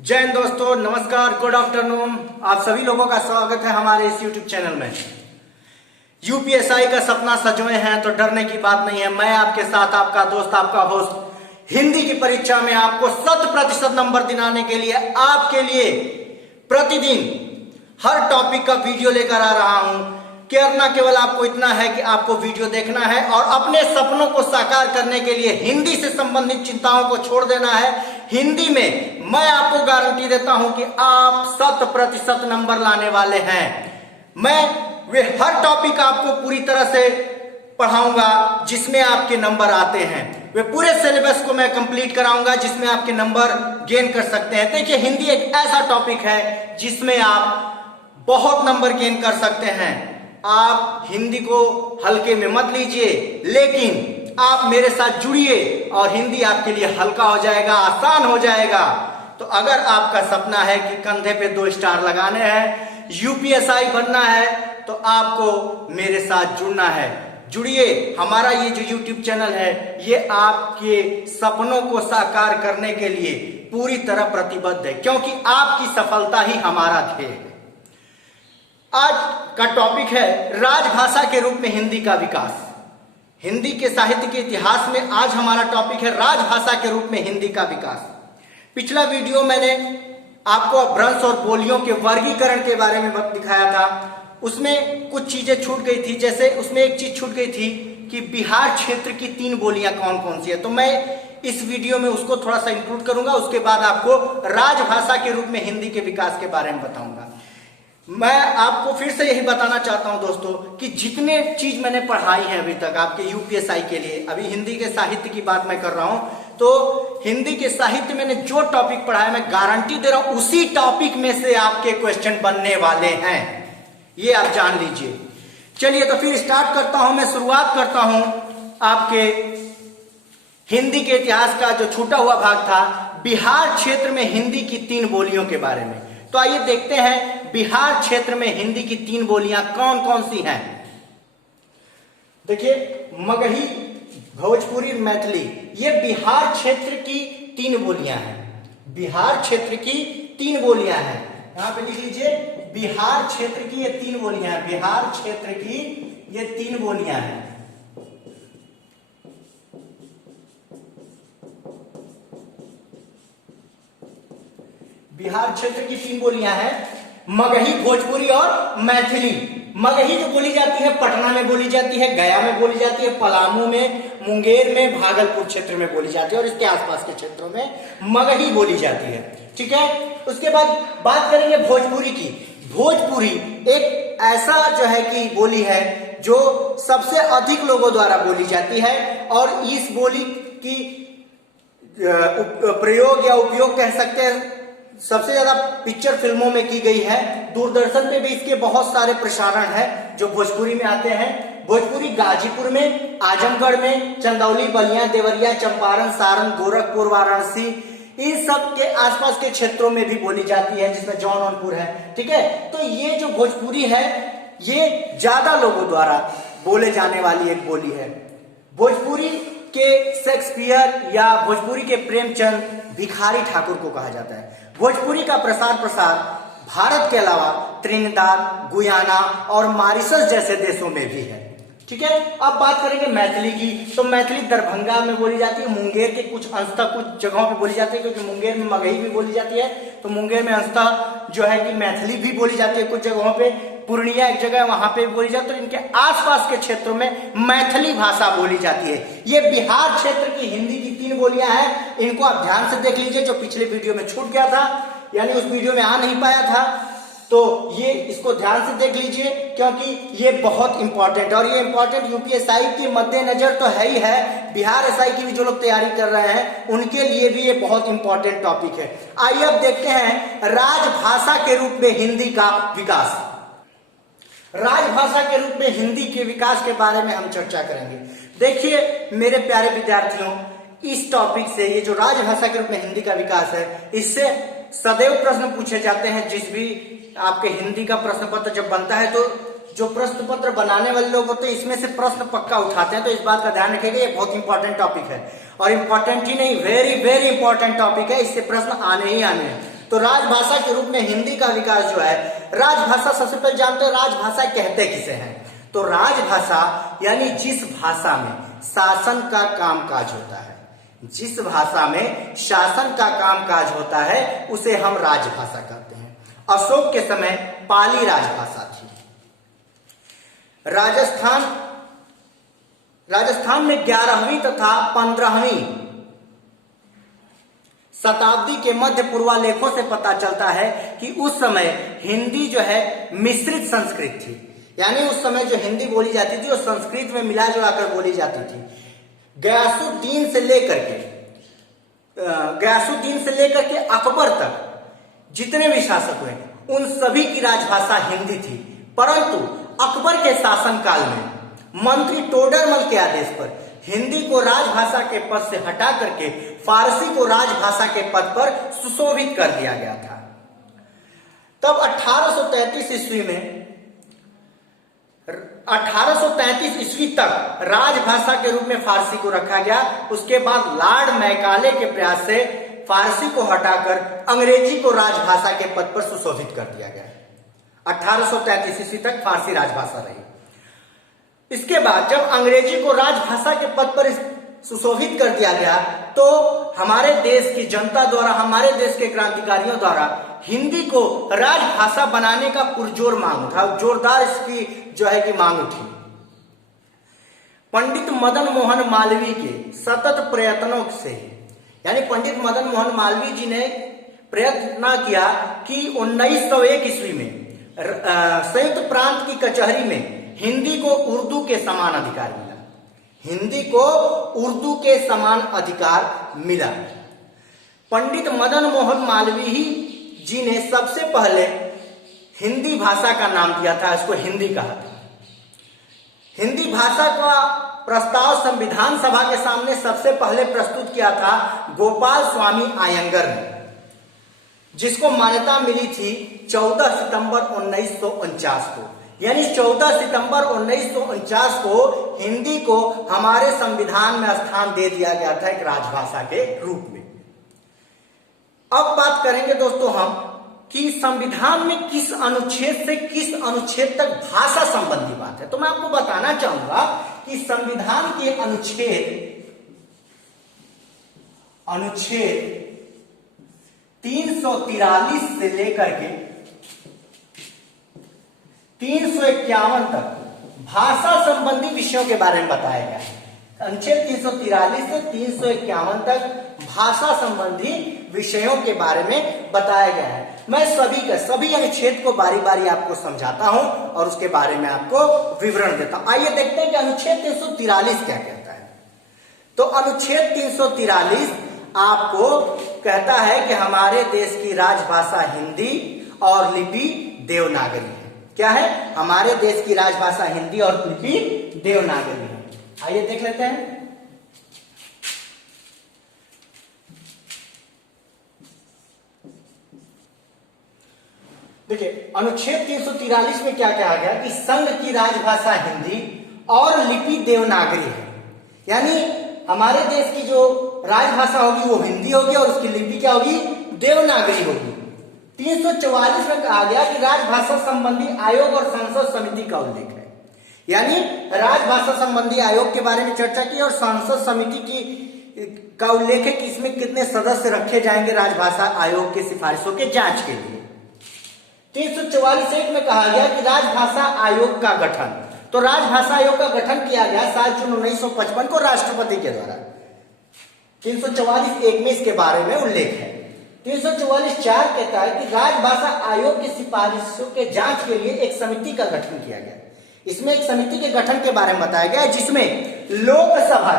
जय हिंद दोस्तों, नमस्कार, गुड आफ्टरनून। आप सभी लोगों का स्वागत है हमारे इस यूट्यूब चैनल में। यूपीएसआई का सपना सजोए हैं तो डरने की बात नहीं है। मैं आपके साथ, आपका दोस्त, आपका होस्ट, हिंदी की परीक्षा में आपको 100% नंबर दिलाने के लिए आपके लिए प्रतिदिन हर टॉपिक का वीडियो लेकर आ रहा हूं। करना केवल आपको इतना है कि आपको वीडियो देखना है और अपने सपनों को साकार करने के लिए हिंदी से संबंधित चिंताओं को छोड़ देना है। हिंदी में मैं आपको गारंटी देता हूं कि आप 100% नंबर लाने वाले हैं। मैं वे हर टॉपिक आपको पूरी तरह से पढ़ाऊंगा जिसमें आपके नंबर आते हैं। वे पूरे सिलेबस को मैं कंप्लीट कराऊंगा जिसमें आपके नंबर गेन कर सकते हैं। देखिए, हिंदी एक ऐसा टॉपिक है जिसमें आप बहुत नंबर गेन कर सकते हैं। आप हिंदी को हल्के में मत लीजिए, लेकिन आप मेरे साथ जुड़िए और हिंदी आपके लिए हल्का हो जाएगा, आसान हो जाएगा। तो अगर आपका सपना है कि कंधे पे 2 स्टार लगाने हैं, यूपीएसआई बनना है, तो आपको मेरे साथ जुड़ना है। जुड़िए। हमारा ये जो यूट्यूब चैनल है ये आपके सपनों को साकार करने के लिए पूरी तरह प्रतिबद्ध है, क्योंकि आपकी सफलता ही हमारा ध्येय है। आज का टॉपिक है राजभाषा के रूप में हिंदी का विकास। हिंदी के साहित्य के इतिहास में आज हमारा टॉपिक है राजभाषा के रूप में हिंदी का विकास। पिछला वीडियो मैंने आपको अपभ्रंश और बोलियों के वर्गीकरण के बारे में दिखाया था। उसमें कुछ चीजें छूट गई थी। जैसे उसमें एक चीज छूट गई थी कि बिहार क्षेत्र की 3 बोलियां कौन कौन सी है। तो मैं इस वीडियो में उसको थोड़ा सा इंक्लूड करूंगा। उसके बाद आपको राजभाषा के रूप में हिंदी के विकास के बारे में बताऊंगा। मैं आपको फिर से यही बताना चाहता हूं दोस्तों कि जितने चीज मैंने पढ़ाई है अभी तक आपके यूपीएसआई के लिए, अभी हिंदी के साहित्य की बात मैं कर रहा हूं, तो हिंदी के साहित्य मैंने जो टॉपिक पढ़ाया मैं गारंटी दे रहा हूं उसी टॉपिक में से आपके क्वेश्चन बनने वाले हैं। ये आप जान लीजिए। चलिए तो फिर स्टार्ट करता हूं। मैं शुरुआत करता हूं आपके हिंदी के इतिहास का जो छूटा हुआ भाग था, बिहार क्षेत्र में हिंदी की 3 बोलियों के बारे में। तो आइए देखते हैं बिहार क्षेत्र में हिंदी की 3 बोलियां कौन कौन सी हैं। देखिए, मगही, भोजपुरी, मैथिली, ये बिहार क्षेत्र की 3 बोलियां हैं। बिहार क्षेत्र की 3 बोलियां हैं। यहां पे लिख लीजिए, बिहार क्षेत्र की ये 3 बोलियां हैं। बिहार क्षेत्र की ये 3 बोलियां हैं। बिहार क्षेत्र की 3 बोलियां हैं, मगही, भोजपुरी और मैथिली। मगही जो बोली जाती है पटना में बोली जाती है, गया में बोली जाती है, पलामू में, मुंगेर में, भागलपुर क्षेत्र में बोली जाती है और इसके आसपास के क्षेत्रों में मगही बोली जाती है। ठीक है। उसके बाद बात करेंगे भोजपुरी की। भोजपुरी एक ऐसा जो है कि बोली है जो सबसे अधिक लोगों द्वारा बोली जाती है और इस बोली की प्रयोग या उपयोग कह सकते हैं सबसे ज्यादा पिक्चर फिल्मों में की गई है। दूरदर्शन पे भी इसके बहुत सारे प्रसारण हैं जो भोजपुरी में आते हैं। भोजपुरी गाजीपुर में, आजमगढ़ में, चंदौली, बलिया, देवरिया, चंपारण, सारण, गोरखपुर, वाराणसी, इन सब के आसपास के क्षेत्रों में भी बोली जाती है, जिसमें जौनपुर है। ठीक है। तो ये जो भोजपुरी है ये ज्यादा लोगों द्वारा बोले जाने वाली एक बोली है। भोजपुरी के शेक्सपियर या भोजपुरी के प्रेमचंद भिखारी ठाकुर को कहा जाता है। भोजपुरी का प्रसार भारत के अलावा त्रिनिदाद, गुयाना और मॉरिशस जैसे देशों में भी है। ठीक है। अब बात करेंगे मैथिली की। तो मैथिली दरभंगा में बोली जाती है, मुंगेर के कुछ अंशतः कुछ जगहों पे बोली जाती है, क्योंकि मुंगेर में मगही भी बोली जाती है, तो मुंगेर में अंशतः जो है कि मैथिली भी बोली जाती है कुछ जगहों पे। पूर्णिया एक जगह है, वहां पे बोली जाती है। तो इनके आसपास के क्षेत्रों में मैथिली भाषा बोली जाती है। ये बिहार क्षेत्र की हिंदी की 3 बोलियां हैं। इनको आप ध्यान से देख लीजिए, जो पिछले वीडियो में छूट गया था, यानी उस वीडियो में आ नहीं पाया था, तो ये इसको ध्यान से देख लीजिए, क्योंकि ये बहुत इंपॉर्टेंट है। और ये इंपॉर्टेंट यूपीएसआई के मद्देनजर तो है ही है, बिहार एसआई की भी जो लोग तैयारी कर रहे हैं उनके लिए भी ये बहुत इंपॉर्टेंट टॉपिक है। आइए अब देखते हैं राजभाषा के रूप में हिंदी का विकास। राजभाषा के रूप में हिंदी के विकास के बारे में हम चर्चा करेंगे। देखिए मेरे प्यारे विद्यार्थियों, इस टॉपिक से, ये जो राजभाषा के रूप में हिंदी का विकास है, इससे सदैव प्रश्न पूछे जाते हैं। जिस भी आपके हिंदी का प्रश्न पत्र जब बनता है तो जो प्रश्न पत्र बनाने वाले लोग होते हैं इसमें से प्रश्न पक्का उठाते हैं। तो इस बात का ध्यान रखिएगा, ये बहुत इंपॉर्टेंट टॉपिक है और इंपॉर्टेंट ही नहीं, वेरी वेरी इंपॉर्टेंट टॉपिक है। इससे प्रश्न आने ही आने हैं। तो राजभाषा के रूप में हिंदी का विकास जो है, राजभाषा सबसे पहले जानते हैं राजभाषा कहते किसे हैं। तो राजभाषा यानी जिस भाषा में शासन का कामकाज होता है, जिस भाषा में शासन का कामकाज होता है उसे हम राजभाषा कहते हैं। अशोक के समय पाली राजभाषा थी। राजस्थान में 11वीं तथा 15वीं शताब्दी के मध्य पूर्वालेखों से पता चलता है कि उस समय हिंदी जो है मिश्रित संस्कृत थी। यानी उस समय जो हिंदी बोली जाती थी वो संस्कृत में मिला जुला कर बोली जाती थी। गयासुद्दीन से लेकर के अकबर तक जितने भी शासक हुए उन सभी की राजभाषा हिंदी थी। परंतु अकबर के शासनकाल में मंत्री टोडरमल के आदेश पर हिंदी को राजभाषा के पद से हटा करके फारसी को राजभाषा के पद पर सुशोभित कर दिया गया था। तब 1833 ईस्वी तक राजभाषा के रूप में फारसी को रखा गया। उसके बाद लॉर्ड मैकाले के प्रयास से फारसी को हटाकर अंग्रेजी को राजभाषा के पद पर सुशोभित कर दिया गया। 1833 ईस्वी तक फारसी राजभाषा रही। इसके बाद जब अंग्रेजी को राजभाषा के पद पर सुशोभित कर दिया गया तो हमारे देश की जनता द्वारा, हमारे देश के क्रांतिकारियों द्वारा हिंदी को राजभाषा बनाने का पुरजोर मांग उठा, जोरदार इसकी जो है कि मांग उठी। पंडित मदन मोहन मालवीय के सतत प्रयत्नों से, यानी पंडित मदन मोहन मालवीय जी ने प्रयत्न किया कि 1901 ईस्वी में संयुक्त प्रांत की कचहरी में हिंदी को उर्दू के समान अधिकार मिला। हिंदी को उर्दू के समान अधिकार मिला। पंडित मदन मोहन मालवीय जी ने सबसे पहले हिंदी भाषा का नाम दिया था, इसको हिंदी कहा था। हिंदी भाषा का प्रस्ताव संविधान सभा के सामने सबसे पहले प्रस्तुत किया था गोपाल स्वामी अयंगर ने, जिसको मान्यता मिली थी 14 सितंबर 1949 को। यानी 14 सितंबर 1949 को हिंदी को हमारे संविधान में स्थान दे दिया गया था एक राजभाषा के रूप में। अब बात करेंगे दोस्तों हम कि संविधान में किस अनुच्छेद से किस अनुच्छेद तक भाषा संबंधी बात है। तो मैं आपको बताना चाहूंगा कि संविधान के अनुच्छेद 343 से लेकर के 351 तक भाषा संबंधी विषयों के बारे में बताया गया है। अनुच्छेद 343 से 351 तक भाषा संबंधी विषयों के बारे में बताया गया है। मैं सभी अनुच्छेद को बारी बारी आपको समझाता हूं और उसके बारे में आपको विवरण देता हूं। आइए देखते हैं कि अनुच्छेद 343 क्या कहता है। तो अनुच्छेद 343 आपको कहता है कि हमारे देश की राजभाषा हिंदी और लिपि देवनागरी है। क्या है? हमारे देश की राजभाषा हिंदी और लिपि देवनागरी है। आइए देख लेते हैं। देखिए अनुच्छेद 343 में क्या कहा गया कि संघ की राजभाषा हिंदी और लिपि देवनागरी है। यानी हमारे देश की जो राजभाषा होगी वो हिंदी होगी और उसकी लिपि क्या होगी? देवनागरी होगी। 344 में कहा गया कि राजभाषा संबंधी आयोग और संसद समिति का उल्लेख है। यानी राजभाषा संबंधी आयोग के बारे में चर्चा की और संसद समिति का उल्लेख है कि इसमें कितने सदस्य रखे जाएंगे राजभाषा आयोग की सिफारिशों के जांच के लिए। 344(1) में कहा गया कि राजभाषा आयोग का गठन, तो राजभाषा आयोग का गठन किया गया 7 जून 1955 को राष्ट्रपति के द्वारा। 344(1) में इसके बारे में उल्लेख है। 344(4) कहता है कि राजभाषा आयोग की सिफारिशों के जांच के लिए एक समिति का गठन किया गया। इसमें एक समिति के गठन के बारे में बताया गया जिसमें लोकसभा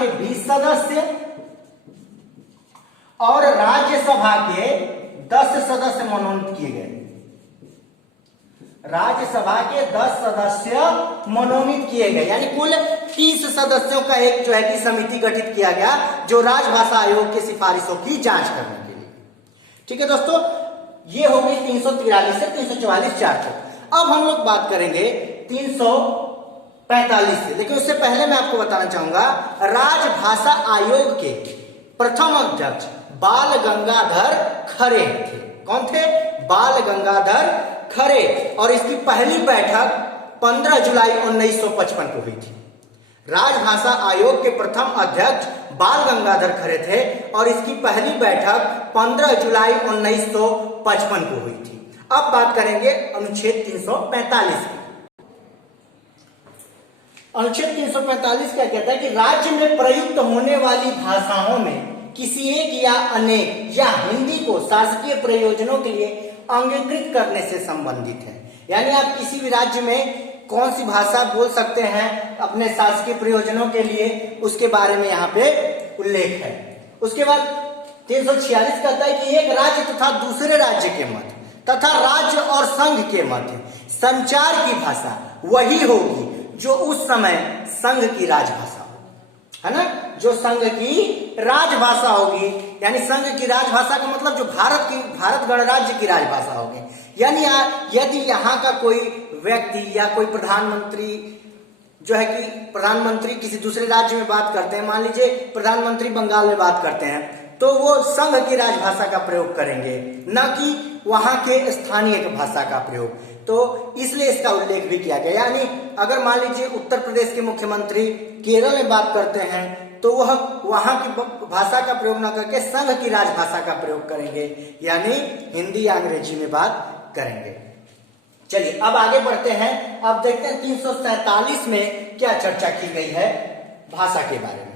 के 20 सदस्य और राज्यसभा के 10 सदस्य मनोनीत किए गए। राज्यसभा के 10 सदस्य मनोनीत किए गए, यानी कुल 30 सदस्यों का एक जो है कि समिति गठित किया गया जो राजभाषा आयोग की सिफारिशों की जांच करने के लिए। ठीक है दोस्तों, ये हो गई 343 से 344(4) तक। अब हम लोग बात करेंगे 1945 से। लेकिन उससे पहले मैं आपको बताना चाहूंगा, राजभाषा आयोग के प्रथम अध्यक्ष बाल गंगाधर खरे थे। कौन थे? बाल गंगाधर खरे। और इसकी पहली बैठक 15 जुलाई 1955 को हुई थी। राजभाषा आयोग के प्रथम अध्यक्ष बाल गंगाधर खरे थे और इसकी पहली बैठक 15 जुलाई 1955 को हुई थी। अब बात करेंगे अनुच्छेद 345 की। अनुच्छेद 345 क्या कहता है कि राज्य में प्रयुक्त होने वाली भाषाओं में किसी एक या अनेक या हिंदी को शासकीय प्रयोजनों के लिए अंगीकृत करने से संबंधित है। यानी आप किसी भी राज्य में कौन सी भाषा बोल सकते हैं अपने शासकीय प्रयोजनों के लिए, उसके बारे में यहाँ पे उल्लेख है। उसके बाद 346 कहता है कि एक राज्य तथा दूसरे राज्य के मध्य तथा राज्य और संघ के मध्य संचार की भाषा वही होगी जो उस समय संघ की राजभाषा हो, है ना, जो संघ की राजभाषा होगी। यानी संघ की राजभाषा का मतलब जो भारत गणराज्य की राजभाषा होगी। यानी यदि यहाँ का कोई व्यक्ति या कोई प्रधानमंत्री जो है कि प्रधानमंत्री किसी दूसरे राज्य में बात करते हैं, मान लीजिए प्रधानमंत्री बंगाल में बात करते हैं, तो वो संघ की राजभाषा का प्रयोग करेंगे, न कि वहां के स्थानीय भाषा का प्रयोग। तो इसलिए इसका उल्लेख भी किया गया। यानी अगर मान लीजिए उत्तर प्रदेश के मुख्यमंत्री केरल में बात करते हैं तो वह वहां की भाषा का प्रयोग न करके संघ की राजभाषा का प्रयोग करेंगे, यानी हिंदी या अंग्रेजी में बात करेंगे। चलिए अब आगे बढ़ते हैं। अब देखते हैं 347 में क्या चर्चा की गई है भाषा के बारे में।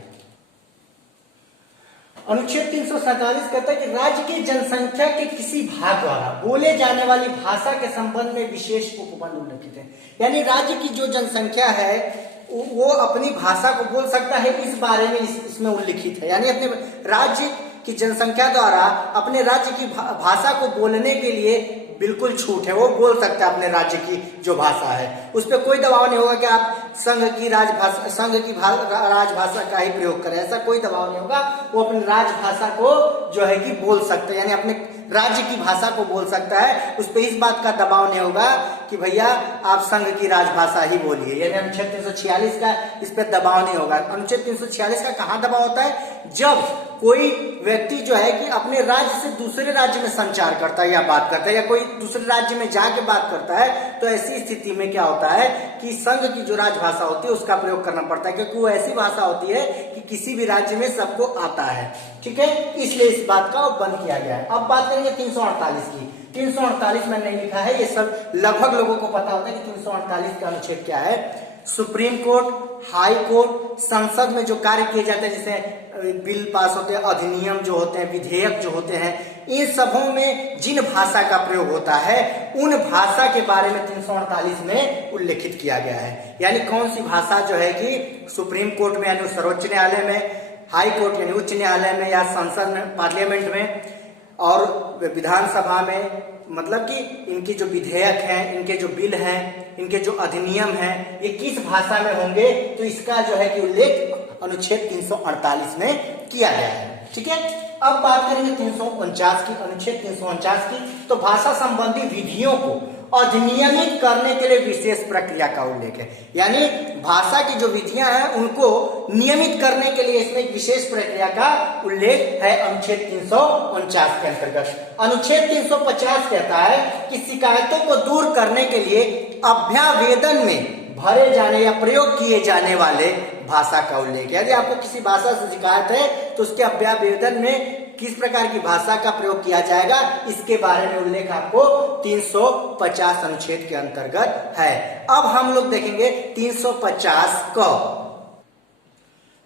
अनुच्छेद 347 कहता है कि राज्य की जनसंख्या के किसी भाग द्वारा बोले जाने वाली भाषा के संबंध में विशेष उपबंध उल्लिखित है। यानी राज्य की जो जनसंख्या है वो अपनी भाषा को बोल सकता है, इस बारे में इसमें उल्लिखित है। यानी अपने राज्य की जनसंख्या द्वारा अपने राज्य की भाषा को बोलने के लिए बिल्कुल छूट है, वो बोल सकता है अपने राज्य की जो भाषा है। उस पर कोई दबाव नहीं होगा कि आप संघ की राजभाषा का ही प्रयोग करें, ऐसा कोई दबाव नहीं होगा। वो अपनी राजभाषा को जो है कि बोल सकते हैं, यानी अपने राज्य की भाषा को बोल सकता है। उस पर इस बात का दबाव नहीं होगा कि भैया आप संघ की राजभाषा ही बोलिए। यानी अनुच्छेद 346 का इस पर दबाव नहीं होगा। अनुच्छेद 346 का कहाँ दबाव होता है? जब कोई व्यक्ति जो है कि अपने राज्य से दूसरे राज्य में संचार करता है या बात करता है, या कोई दूसरे राज्य में जाके बात करता है, तो ऐसी स्थिति में क्या होता है कि संघ की जो राजभाषा होती है उसका प्रयोग करना पड़ता है, क्योंकि वो ऐसी भाषा होती है कि किसी भी राज्य में सबको आता है। ठीक है, इसलिए इस बात का बंद किया गया है। अब बात करेंगे 348 की। 348 में नहीं लिखा है, ये सब लगभग लोगों को पता होता है कि 348 का अनुच्छेद क्या है। सुप्रीम कोर्ट, हाई कोर्ट, संसद में जो कार्य किए जाते हैं, जैसे बिल पास होते हैं, अधिनियम जो होते हैं, विधेयक जो होते हैं, इन सबों में जिन भाषा का प्रयोग होता है उन भाषा के बारे में 348 में उल्लेखित किया गया है। यानी कौन सी भाषा जो है कि सुप्रीम कोर्ट में यानी सर्वोच्च न्यायालय में, हाई कोर्ट यानी उच्च न्यायालय में, या संसद में, पार्लियामेंट में, और विधानसभा में, मतलब कि इनकी जो विधेयक हैं, इनके जो बिल हैं, इनके जो अधिनियम हैं, ये किस भाषा में होंगे, तो इसका जो है कि उल्लेख अनुच्छेद 348 में किया गया है। ठीक है, अब बात करेंगे 349 की। अनुच्छेद 349 की तो भाषा संबंधी विधियों को अधिनियमित करने के लिए विशेष प्रक्रिया का उल्लेख है। यानी भाषा की जो विधियां हैं उनको नियमित करने के लिए इसमें एक विशेष प्रक्रिया का उल्लेख है अनुच्छेद 349 के अंतर्गत। अनुच्छेद 350 कहता है कि शिकायतों को दूर करने के लिए अभ्यावेदन में भरे जाने या प्रयोग किए जाने वाले भाषा का उल्लेख। यदि आपको किसी भाषा से शिकायत है तो उसके अभ्यावेदन में किस प्रकार की भाषा का प्रयोग किया जाएगा, इसके बारे में उल्लेख आपको 350 अनुच्छेद के अंतर्गत है। अब हम लोग देखेंगे 350 क।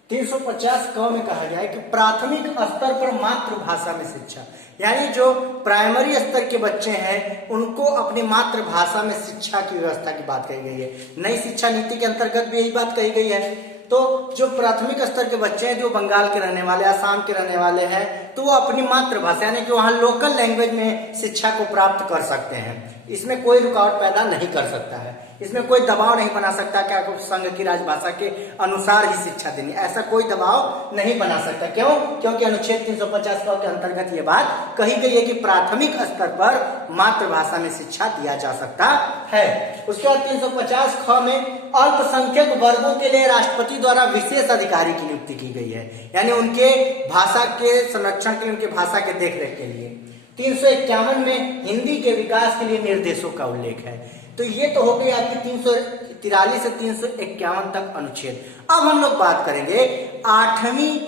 350 क में कहा गया है कि प्राथमिक स्तर पर मातृभाषा में शिक्षा, यानी जो प्राइमरी स्तर के बच्चे हैं उनको अपनी मातृभाषा में शिक्षा की व्यवस्था की बात कही गई है। नई शिक्षा नीति के अंतर्गत भी यही बात कही गई है। तो जो प्राथमिक स्तर के बच्चे हैं, जो बंगाल के रहने वाले, आसाम के रहने वाले हैं, तो वो अपनी मातृभाषा यानी कि वहाँ लोकल लैंग्वेज में शिक्षा को प्राप्त कर सकते हैं। इसमें कोई रुकावट पैदा नहीं कर सकता है, इसमें कोई दबाव नहीं बना सकता कि आपको संघ की राजभाषा के अनुसार ही शिक्षा देनी, ऐसा कोई दबाव नहीं बना सकता। क्यों? क्योंकि अनुच्छेद 350 के अंतर्गत ये बात कही गई है कि प्राथमिक स्तर पर मातृभाषा में शिक्षा दिया जा सकता है। उसके बाद 350 ख में अल्पसंख्यक वर्गों के लिए राष्ट्रपति द्वारा विशेष अधिकारी की नियुक्ति की गई है, यानी उनके भाषा के संरक्षण के लिए, उनके भाषा के देखरेख के लिए। 351 में हिंदी के विकास के लिए निर्देशों का उल्लेख है। तो ये तो हो गई आपकी 343 से 351 तक अनुच्छेद। अब हम लोग बात करेंगे 8वीं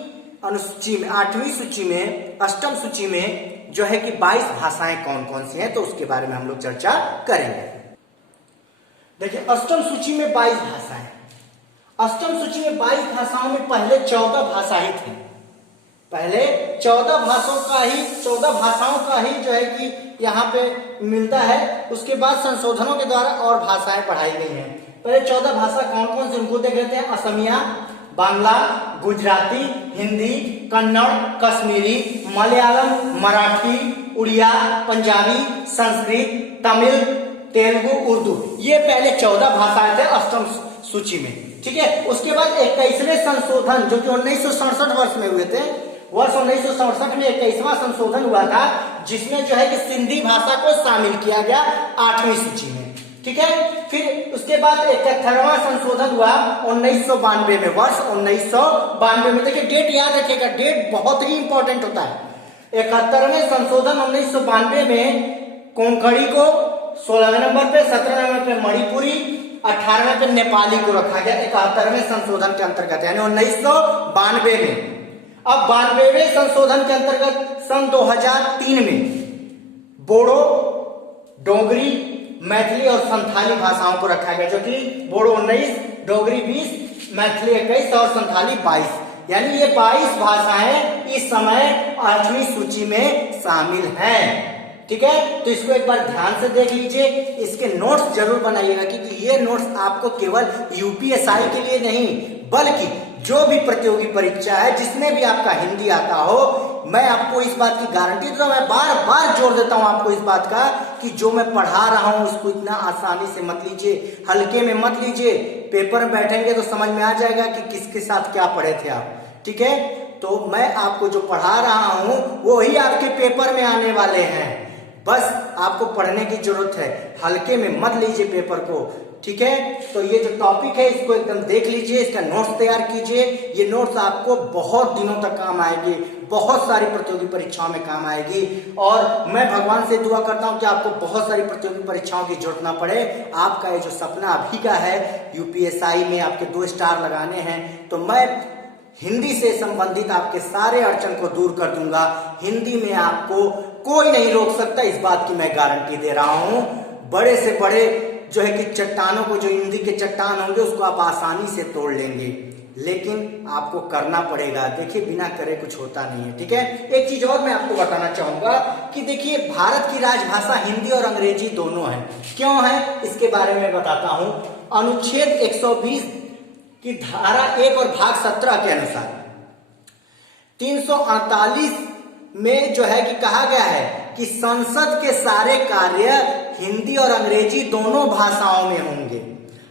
अनुसूची में, 8वीं सूची में, अष्टम सूची में जो है कि 22 भाषाएं कौन कौन सी हैं, तो उसके बारे में हम लोग चर्चा करेंगे। देखिए अष्टम सूची में 22 भाषाएं, अष्टम सूची में 22 भाषाओं में पहले 14 भाषा ही थी, पहले 14 भाषाओं का ही जो है कि यहाँ पे मिलता है। उसके बाद संशोधनों के द्वारा और भाषाएं बढ़ाई गई हैं। पहले 14 भाषा कौन कौन से उनको देख लेते हैं। असमिया, बांग्ला, गुजराती, हिंदी, कन्नड़, कश्मीरी, मलयालम, मराठी, उड़िया, पंजाबी, संस्कृत, तमिल, तेलुगु, उर्दू, ये पहले 14 भाषाएं थे अष्टम सूची में। ठीक है, उसके बाद 21वें संशोधन जो कि 1967 वर्ष में हुए थे, वर्ष 1967 में 21वां संशोधन हुआ था, जिसमें जो है कि सिंधी भाषा को शामिल किया गया 8वीं सूची में। ठीक है, फिर उसके बाद 71वां संशोधन हुआ 1992 में, वर्ष 1992 में। देखिए डेट याद रखिएगा, डेट बहुत ही इंपॉर्टेंट होता है। 71वें संशोधन 1992 में कोंकणी को 16वें नंबर पे, 17वें नंबर पे मणिपुरी, 18वें पे नेपाली को रखा गया 71वें संशोधन के अंतर्गत, यानी 1992 में। अब 92वें संशोधन के अंतर्गत सन 2003 में बोडो, डोगरी, मैथिली और संथाली भाषाओं को रखा गया, जो कि बोडो 19, डोगरी 20, मैथिली 21 और संथाली 22, यानी ये 22 भाषाएं इस समय 8वीं सूची में शामिल हैं। ठीक है, तो इसको एक बार ध्यान से देख लीजिए, इसके नोट्स जरूर बनाइएगा, क्योंकि ये नोट्स आपको केवल यूपीएसआई के लिए नहीं बल्कि जो भी प्रतियोगी परीक्षा है, जिसमें भी आपका हिंदी आता हो, मैं आपको इस बात की गारंटी देता हूं, मैं बार बार जोर देता हूं आपको इस बात का कि जो मैं पढ़ा रहा हूं उसको इतना आसानी से मत लीजिए, हल्के में मत लीजिए। पेपर में बैठेंगे तो समझ में आ जाएगा कि किसके साथ क्या पढ़े थे आप। ठीक है, तो मैं आपको जो पढ़ा रहा हूं वो ही आपके पेपर में आने वाले हैं, बस आपको पढ़ने की जरूरत है, हल्के में मत लीजिए पेपर को। ठीक है, तो ये जो टॉपिक है इसको एकदम देख लीजिए, इसका नोट्स तैयार कीजिए। ये नोट्स आपको बहुत दिनों तक काम आएगी, बहुत सारी प्रतियोगी परीक्षाओं में काम आएगी, और मैं भगवान से दुआ करता हूं कि आपको बहुत सारी प्रतियोगी परीक्षाओं की जरूरत ना पड़े। आपका ये जो सपना अभी का है यूपीएसआई में आपके 2 स्टार लगाने हैं, तो मैं हिंदी से संबंधित आपके सारे अड़चन को दूर कर दूंगा। हिंदी में आपको कोई नहीं रोक सकता, इस बात की मैं गारंटी दे रहा हूं। बड़े से बड़े जो है कि चट्टानों को, जो हिंदी के चट्टान होंगे, उसको आप आसानी से तोड़ लेंगे, लेकिन आपको करना पड़ेगा। देखिए बिना करे कुछ होता नहीं है। ठीक है, एक चीज और मैं आपको बताना चाहूंगा कि देखिए भारत की राजभाषा हिंदी और अंग्रेजी दोनों है। क्यों है इसके बारे में बताता हूं। अनुच्छेद 120 की धारा 1 और भाग 17 के अनुसार 348 में जो है कि कहा गया है कि संसद के सारे कार्य हिंदी और अंग्रेजी दोनों भाषाओं में होंगे।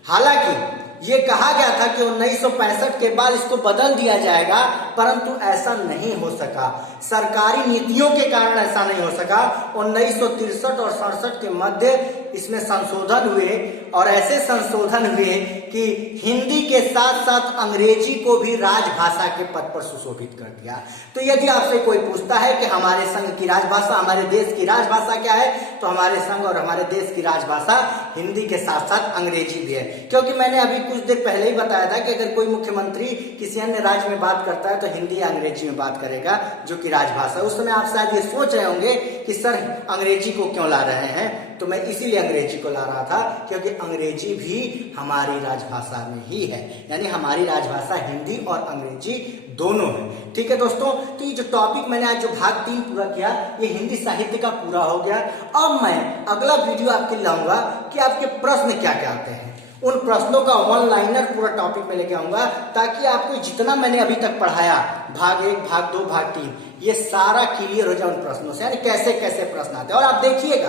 हालांकि ये कहा गया था कि 1965 के बाद इसको बदल दिया जाएगा, परंतु ऐसा नहीं हो सका, सरकारी नीतियों के कारण ऐसा नहीं हो सका। 1963 और 67 के मध्य इसमें संशोधन हुए, और ऐसे संशोधन हुए कि हिंदी के साथ साथ अंग्रेजी को भी राजभाषा के पद पर सुशोभित कर दिया। तो यदि आपसे कोई पूछता है कि हमारे संघ की राजभाषा, हमारे देश की राजभाषा क्या है, तो हमारे संघ और हमारे देश की राजभाषा हिंदी के साथ साथ अंग्रेजी भी है। क्योंकि मैंने अभी कुछ देर पहले ही बताया था कि अगर कोई मुख्यमंत्री किसी अन्य राज्य में बात करता है तो हिंदी या अंग्रेजी में बात करेगा, जो कि राजभाषा। उस समय आप शायद ये सोच रहे होंगे कि सर अंग्रेजी को क्यों ला रहे हैं, तो मैं इसीलिए अंग्रेजी को ला रहा था क्योंकि अंग्रेजी भी हमारी राजभाषा में ही है, यानी हमारी राजभाषा हिंदी और अंग्रेजी दोनों है। ठीक है दोस्तों, तो ये जो टॉपिक मैंने आज जो भाग 3 पूरा किया, ये हिंदी साहित्य का पूरा हो गया। अब मैं अगला वीडियो आपके लाऊंगा कि आपके प्रश्न क्या क्या आते हैं, उन प्रश्नों का वन लाइनर पूरा टॉपिक में लेके आऊंगा, ताकि आपको जितना मैंने अभी तक पढ़ाया, भाग 1, भाग 2, भाग 3, ये सारा क्लियर हो जाए उन प्रश्नों से, यानी कैसे कैसे प्रश्न आते हैं। और आप देखिएगा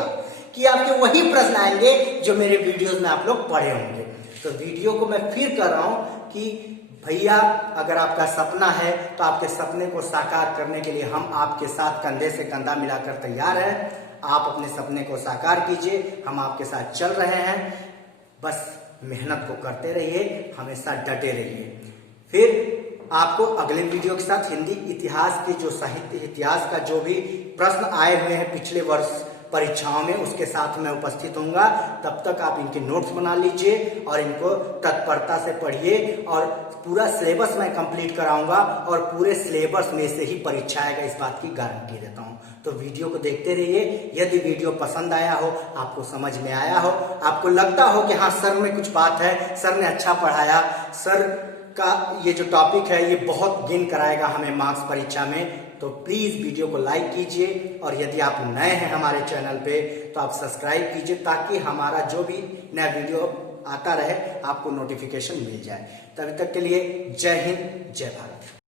कि आपके वही प्रश्न आएंगे जो मेरे वीडियोस में आप लोग पढ़े होंगे। तो वीडियो को मैं फिर कर रहा हूं कि भैया, अगर आपका सपना है तो आपके सपने को साकार करने के लिए हम आपके साथ कंधे से कंधा मिलाकर तैयार हैं। आप अपने सपने को साकार कीजिए, हम आपके साथ चल रहे हैं। बस मेहनत को करते रहिए, हमेशा डटे रहिए। फिर आपको अगले वीडियो के साथ हिंदी इतिहास के जो साहित्य इतिहास का जो भी प्रश्न आए हुए हैं पिछले वर्ष परीक्षाओं में, उसके साथ मैं उपस्थित होऊंगा। तब तक आप इनके नोट्स बना लीजिए और इनको तत्परता से पढ़िए, और पूरा सिलेबस मैं कंप्लीट कराऊंगा और पूरे सिलेबस में से ही परीक्षा आएगा, इस बात की गारंटी देता हूं। तो वीडियो को देखते रहिए। यदि वीडियो पसंद आया हो, आपको समझ में आया हो, आपको लगता हो कि हाँ सर में कुछ बात है, सर ने अच्छा पढ़ाया, सर का ये जो टॉपिक है ये बहुत गेन कराएगा हमें मार्क्स परीक्षा में, तो प्लीज वीडियो को लाइक कीजिए। और यदि आप नए हैं हमारे चैनल पे तो आप सब्सक्राइब कीजिए, ताकि हमारा जो भी नया वीडियो आता रहे आपको नोटिफिकेशन मिल जाए। तभी तक के लिए जय हिंद, जय भारत।